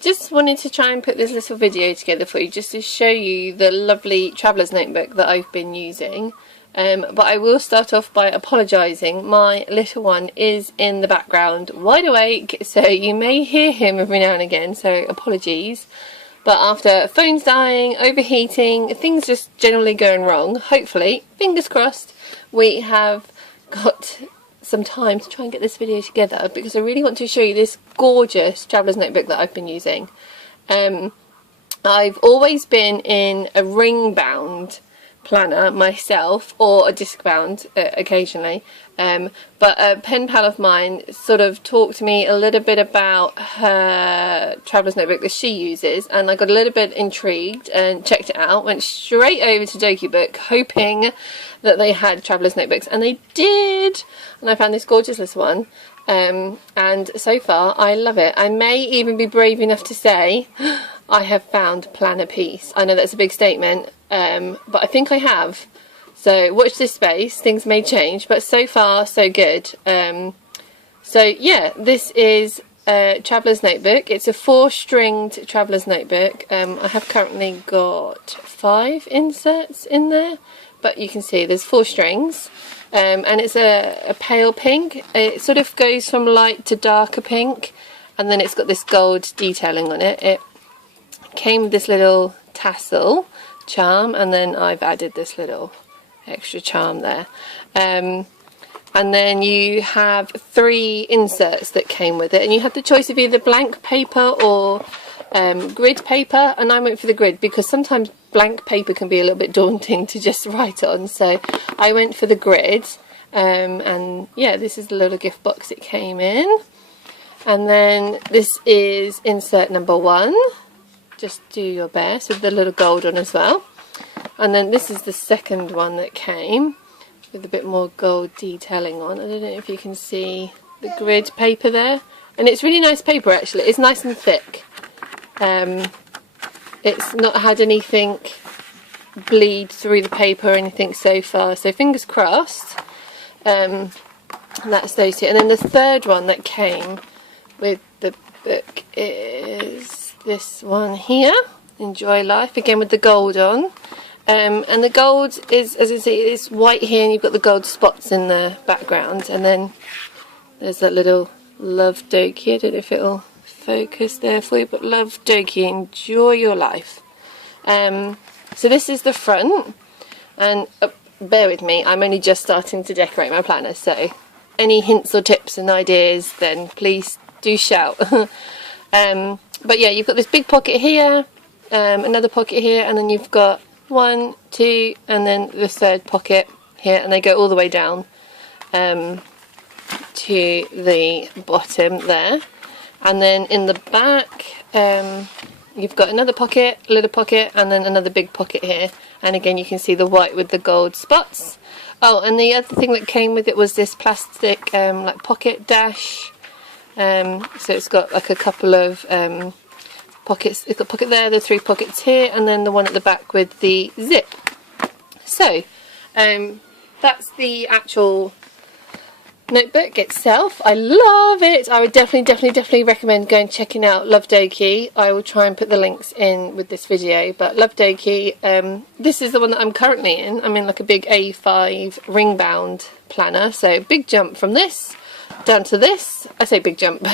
just wanted to try and put this little video together for you, just to show you the lovely traveller's notebook that I've been using. But I will start off by apologising. My little one is in the background, wide awake, so you may hear him every now and again, so apologies. But after phones dying, overheating, things just generally going wrong, hopefully, fingers crossed, we have got some time to try and get this video together, because I really want to show you this gorgeous traveller's notebook that I've been using. I've always been in a ring bound planner myself, or a disc bound occasionally, but a pen pal of mine sort of talked to me a little bit about her traveller's notebook that she uses, and I got a little bit intrigued and checked it out, went straight over to dokibook hoping that they had traveller's notebooks, and they did, and I found this gorgeous little one, and so far I love it. I may even be brave enough to say I have found planner peace. I know that's a big statement, but I think I have. So watch this space, things may change, but so far so good. So yeah, this is a traveller's notebook. It's a 4-stringed traveller's notebook. I have currently got 5 inserts in there, but you can see there's 4 strings. And it's a pale pink. It sort of goes from light to darker pink, and then it's got this gold detailing on it. It came with this little tassel charm, and then I've added this little extra charm there. And then you have 3 inserts that came with it, and you have the choice of either blank paper or grid paper, and I went for the grid because sometimes blank paper can be a little bit daunting to just write on, so I went for the grid. And yeah, this is the little gift box it came in, and then this is insert number 1. Just do your best with the little gold on as well. And then this is the second one that came with a bit more gold detailing on. I don't know if you can see the grid paper there, and it's really nice paper actually. It's nice and thick. It's not had anything bleed through the paper or anything so far, so fingers crossed. That's those 2. And then the third one that came with the book is this one here, Enjoy Life, again with the gold on. And the gold is, as you see, it's white here, and you've got the gold spots in the background, and then there's that little Love Doki. I don't know if it'll focus there for you, but Love Doki, enjoy your life. So this is the front, and bear with me, I'm only just starting to decorate my planner, so any hints or tips and ideas, then please do shout. But yeah, you've got this big pocket here, another pocket here, and then you've got 1, 2, and then the third pocket here, and they go all the way down to the bottom there. And then in the back, you've got another pocket, a little pocket, and then another big pocket here. And again, you can see the white with the gold spots. Oh, and the other thing that came with it was this plastic like pocket dash. So it's got like a couple of pockets. It's got a pocket there, the 3 pockets here, and then the one at the back with the zip. So that's the actual notebook itself. I love it. I would definitely recommend going and checking out Love Doki. I will try and put the links in with this video, but Love Doki, this is the one that I'm currently in. I'm in like a big A5 ring bound planner, so big jump from this down to this. I say big jump.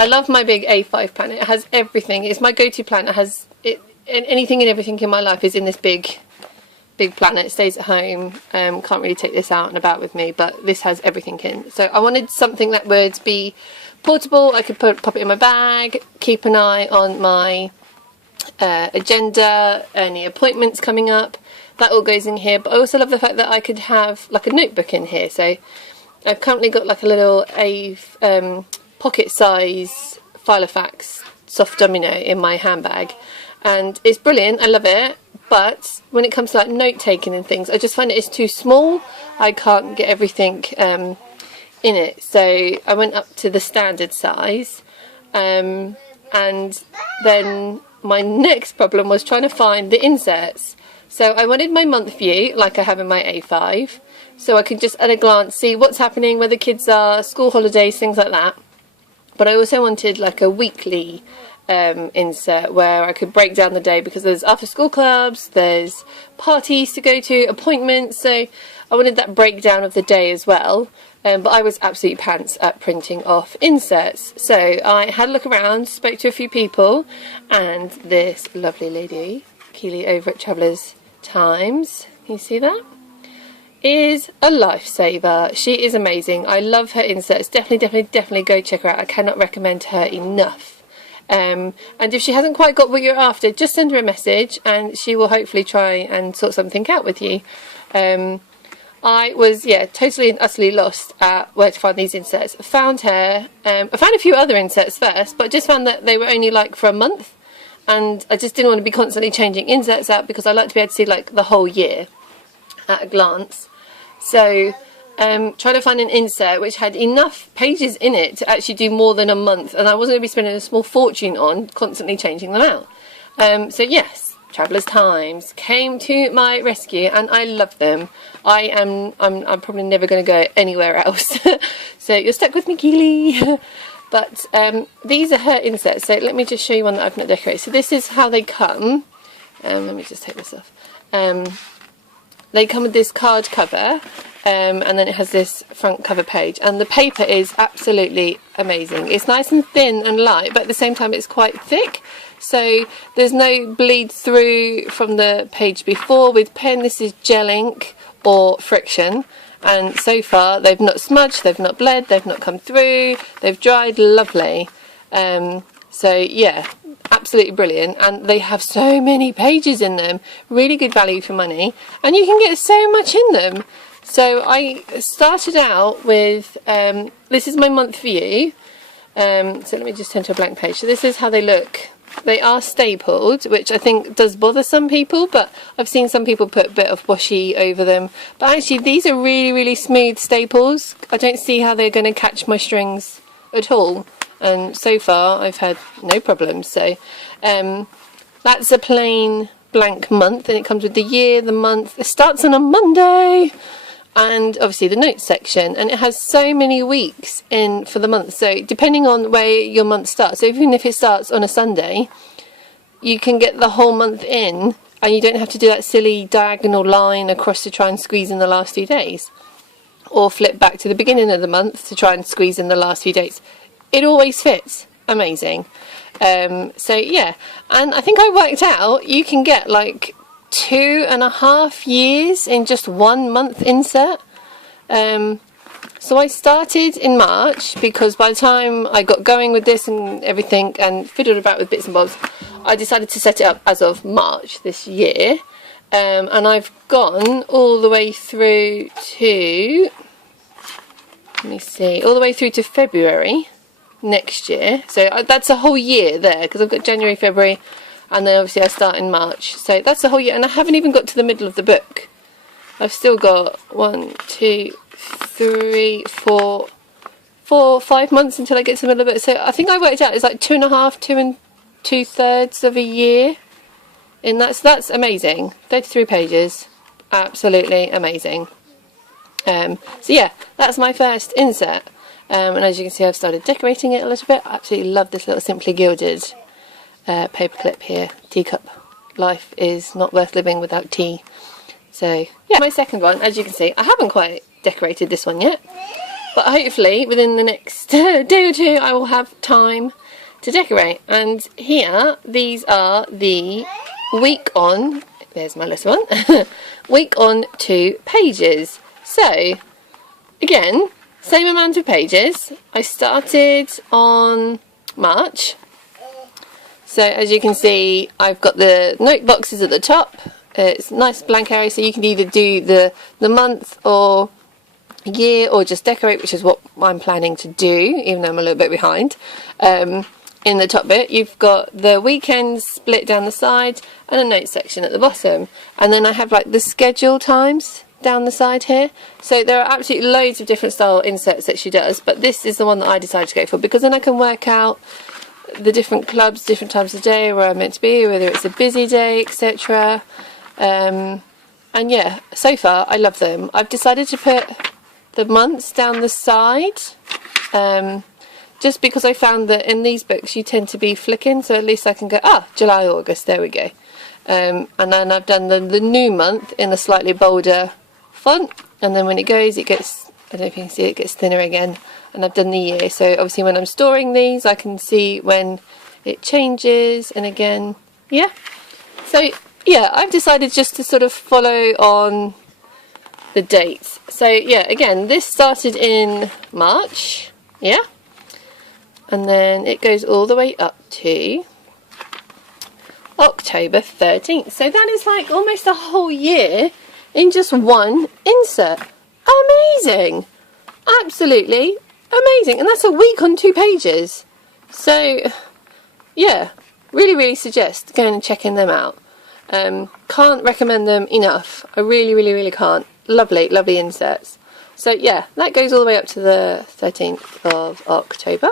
I love my big A5 planner. It has everything. It's my go-to planner. It has anything and everything in my life is in this big planner. It stays at home. Can't really take this out and about with me, but this has everything in. So I wanted something that would be portable. I could pop it in my bag, keep an eye on my agenda, any appointments coming up. That all goes in here. But I also love the fact that I could have like a notebook in here. So I've currently got like a little pocket size Filofax soft domino in my handbag, and it's brilliant. I love it. But when it comes to like note taking and things, I just find it is too small. I can't get everything in it, so I went up to the standard size, and then my next problem was trying to find the inserts. So I wanted my month view like I have in my A5, so I could just at a glance see what's happening, where the kids are, school holidays, things like that. But I also wanted like a weekly insert where I could break down the day, because there's after school clubs, there's parties to go to, appointments, so I wanted that breakdown of the day as well. But I was absolutely pants at printing off inserts, so I had a look around, spoke to a few people, and this lovely lady, Keely over at Travellers Times, can you see that? Is a lifesaver. She is amazing. I love her inserts. Definitely go check her out. I cannot recommend her enough. And if she hasn't quite got what you're after, just send her a message and she will hopefully try and sort something out with you. I was, totally and utterly lost at where to find these inserts. Found her. I found a few other inserts first, but just found that they were only like for a month, and I just didn't want to be constantly changing inserts out because I like to be able to see like the whole year at a glance. So trying to find an insert which had enough pages in it to actually do more than a month, and I wasn't going to be spending a small fortune on constantly changing them out. So yes, Travellers Times came to my rescue, and I love them. I'm probably never going to go anywhere else. So you're stuck with me, Keely. But these are her inserts. So let me just show you one that I've not decorated. So this is how they come. Let me just take this off. They come with this card cover, and then it has this front cover page, and the paper is absolutely amazing. It's nice and thin and light, but at the same time it's quite thick, so there's no bleed through from the page before. With pen, this is gel ink or friction, and so far they've not smudged, they've not bled, they've not come through, they've dried lovely. So yeah, absolutely brilliant, and they have so many pages in them, really good value for money, and you can get so much in them. So I started out with, this is my month view, so let me just turn to a blank page. So this is how they look. They are stapled, which I think does bother some people, but I've seen some people put a bit of washi over them. But actually these are really smooth staples. I don't see how they're going to catch my strings at all. And so far I've had no problems. So that's a plain blank month, and it comes with the year, the month. It starts on a Monday, and obviously the notes section, and it has so many weeks in for the month. So depending on where your month starts, so even if it starts on a Sunday, you can get the whole month in, and you don't have to do that silly diagonal line across to try and squeeze in the last few days, or flip back to the beginning of the month to try and squeeze in the last few days. It always fits. Amazing. So yeah, and I think I worked out you can get like 2.5 years in just 1 month insert. So I started in March, because by the time I got going with this and everything and fiddled about with bits and bobs, I decided to set it up as of March this year. And I've gone all the way through to, let me see, all the way through to February next year. So that's a whole year there, because I've got January, February, and then obviously I start in March. So that's a whole year, and I haven't even got to the middle of the book. I've still got 1, 2, 3, 4, 5 months until I get to the middle of it. So I think I worked out it's like 2.5, 2 2/3 of a year. And that's amazing. 33 pages. Absolutely amazing. So yeah, that's my first insert. And as you can see, I've started decorating it a little bit. I absolutely love this little Simply Gilded paperclip here. Teacup. Life is not worth living without tea. So yeah, my second one, as you can see, I haven't quite decorated this one yet, but hopefully within the next day or two I will have time to decorate. And here, these are the week on, there's my little one, week on 2 pages. So again, same amount of pages. I started on March. So as you can see, I've got the note boxes at the top. It's a nice blank area, so you can either do the month or year, or just decorate, which is what I'm planning to do, even though I'm a little bit behind. In the top bit, you've got the weekends split down the side and a note section at the bottom. And then I have like the schedule times down the side here. So there are absolutely loads of different style inserts that she does, but this is the one that I decided to go for, because then I can work out the different clubs, different times of day where I'm meant to be, whether it's a busy day, etc. And yeah, so far I love them. I've decided to put the months down the side, just because I found that in these books you tend to be flicking, so at least I can go, July, August, there we go. And then I've done the new month in a slightly bolder font, and then when it goes, it gets, I don't know if you can see, it gets thinner again. And I've done the year, so obviously when I'm storing these, I can see when it changes. And again, yeah. So yeah, I've decided just to sort of follow on the dates. So yeah, again, this started in March, yeah, and then it goes all the way up to October 13th. So that is like almost a whole year in just one insert. Amazing! Absolutely amazing. And that's a week on 2 pages. So yeah, really suggest going and checking them out. Can't recommend them enough. I really can't. Lovely inserts. So yeah, that goes all the way up to the 13th of October.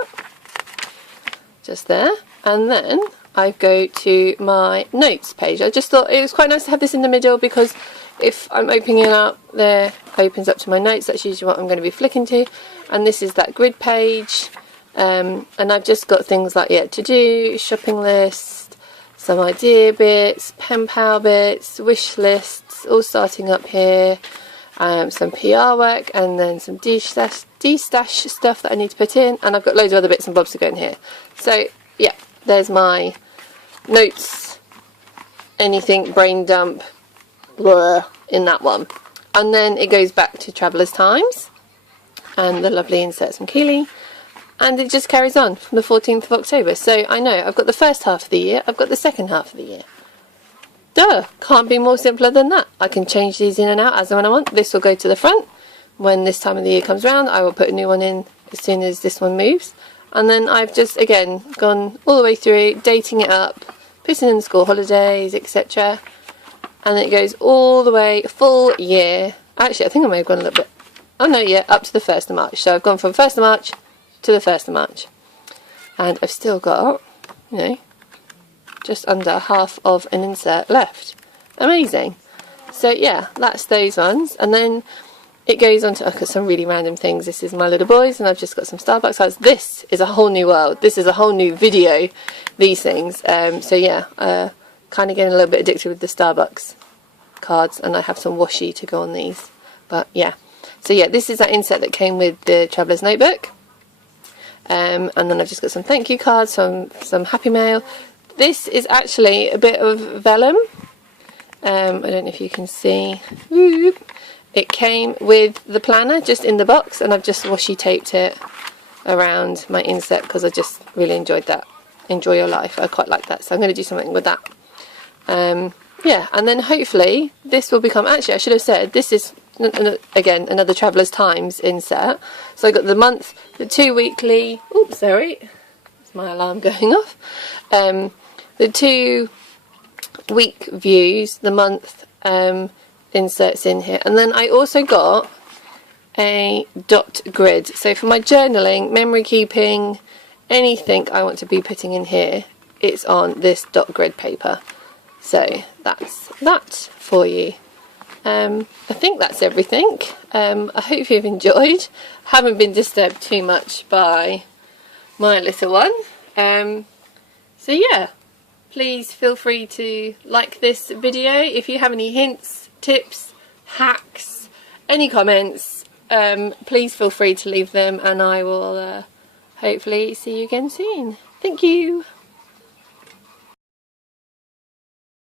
Just there. And then I go to my notes page. I just thought it was quite nice to have this in the middle, because if I'm opening it up, there opens up to my notes. That's usually what I'm going to be flicking to. And this is that grid page. And I've just got things like, to do, shopping list, some idea bits, pen pal bits, wish lists, all starting up here. Some PR work, and then some de-stash stuff that I need to put in. And I've got loads of other bits and bobs to go in here. So yeah, there's my notes, anything, brain dump, in that one. And then it goes back to Traveller's Times and the lovely inserts from Keeley, and it just carries on from the 14th of October. So I know I've got the first half of the year, I've got the second half of the year. Duh, can't be more simpler than that. I can change these in and out as and when I want. This will go to the front. When this time of the year comes around, I will put a new one in as soon as this one moves. And then I've just, again, gone all the way through, dating it up, putting in the school holidays, etc. And then it goes all the way, full year. Actually, I think I may have gone a little bit, oh no, yeah, up to the 1st of March. So I've gone from 1st of March to the 1st of March. And I've still got, you know, just under half of an insert left. Amazing. So yeah, that's those ones. And then it goes on to, I've got some really random things. This is my little boys, and I've just got some Starbucks cards. This is a whole new world. This is a whole new video, these things. So yeah, kind of getting a little bit addicted with the Starbucks cards, and I have some washi to go on these. But yeah, so yeah, this is that insert that came with the Traveller's Notebook. And then I've just got some thank you cards, some happy mail. This is actually a bit of vellum. I don't know if you can see. It came with the planner just in the box, and I've just washi taped it around my insert because I just really enjoyed that. Enjoy your life. I quite like that, so I'm going to do something with that. Yeah, and then hopefully this will become, actually I should have said, this is again another Traveller's Times insert. So I got the month, the 2 weekly, oops sorry, that's my alarm going off, the 2 week views, the month inserts in here, and then I also got a dot grid. So for my journaling, memory keeping, anything I want to be putting in here, it's on this dot grid paper. So that's that for you. I think that's everything. I hope you've enjoyed. Haven't been disturbed too much by my little one. So yeah, please feel free to like this video. If you have any hints, tips, hacks, any comments, please feel free to leave them, and I will hopefully see you again soon. Thank you.